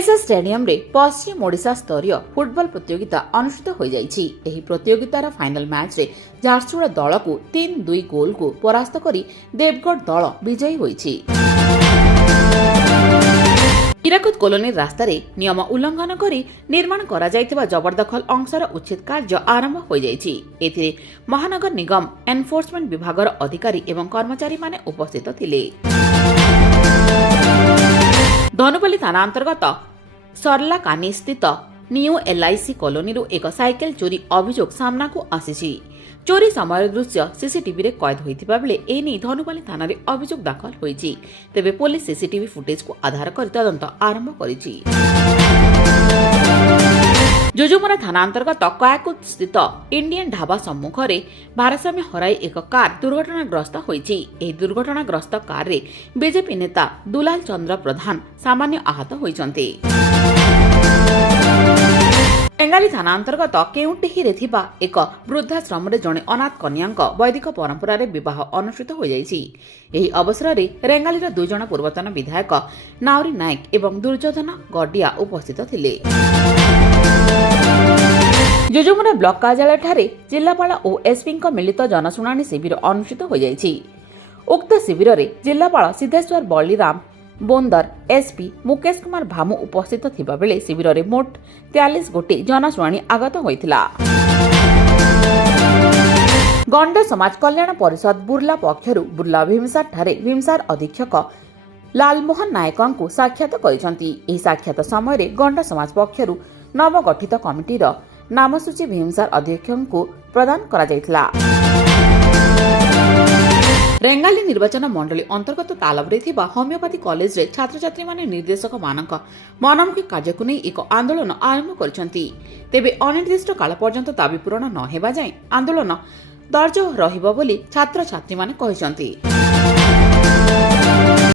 BSS stadium रे पश्चिम ओडिशा स्तरीय football प्रतियोगिता अनुष्ठित हो जाइछि। एही प्रतियोगितार फाइनल मैच रे झारसुगुड़ा दल को 3-2 गोल को परास्त करी देवगढ़ दल विजयी होइछि। हीराकुद कॉलोनी रास्ता रे नियम उल्लंघन करी निर्माण करा जायतिबा जबरदखल अंशर उच्छेद कार्य आरंभ हो जाइछि। एथिरे महानगर निगम एनफोर्समेंट विभागर अधिकारी एवं कर्मचारी माने उपस्थित थिले। धनुपाली थाना अंतर्गत सरला कानी स्थित न्यू एलआईसी कॉलोनी एक साइकेल चोरी अभियोग सामना को आसीछि। चोरी समय दृश्य सीसीटीवी रे कैद होइतिबा बेले एनी धनुपाली थाना रे अभियोग दाखल होइछि। तेबे पुलिस सीसीटीवी फुटेज को आधार करि तदंत आरंभ करिछि। जोजोमरा थाना अंतर्गत कयाकुद स्थित इंडियन ढाबा सम्मुख में भारसाम्य हराई एक कार दुर्घटनाग्रस्त होइछि। एही दुर्घटनाग्रस्त कार रे बीजेपी नेता दुलाल चंद्र प्रधान सामान्य आहत होइछन्ते। एंगाली थाना अंतर्गत केउटिही रे थिबा एक वृद्धाश्रम रे जणे अनाथ कन्याक वैदिक परंपरा रे विवाह अनुष्ठित हो जाइछि। एही अवसर रे रेंगाली रे दुई जण पूर्वतन विधायक नाउरी नायक एवं दुर्योधन गडिया उपस्थित थिले। जोजोमरा ब्लॉक कार्यालय ठारे जिल्लापाल और एसपी मिलित जनशुणाणी शिविर अनुष्ठित हो जाइछि। उक्त शिविर रे जिल्लापाल सिद्धेश्वर बलिराम बोंदर एसपी मुकेश कुमार भामु उपस्थित थिबा बेले शिविर रे मोट 43 गोटी जनशुणाणी आगत होइथिला। गंड समाज कल्याण परिषद बुर्ला पक्षरु बुर्ला भीमसार ठारे भीमसार अधीक्षक लालमोहन नायक को साक्षात करिसंती। एही साक्षात समय रे गंड समाज पक्षरु नवगठित कमिटीर नामसूची भीमसार अध्यक्ष को प्रदान करा जायथिला। रेंगाली निर्वाचन मंडली अंतर्गत तालबरे थिबा होमियोपैथी कॉलेज रे छात्र छात्री माने निर्देशक मानक मनमुखी कार्य को नहीं एक आंदोलन आरंभ करिसंती। तेबे अनिर्दिष्ट काल पर्यंत दाबी पूरण न हेबा जाय आंदोलन दर्ज रहिबो बोली छात्र छात्री माने कहिसंती।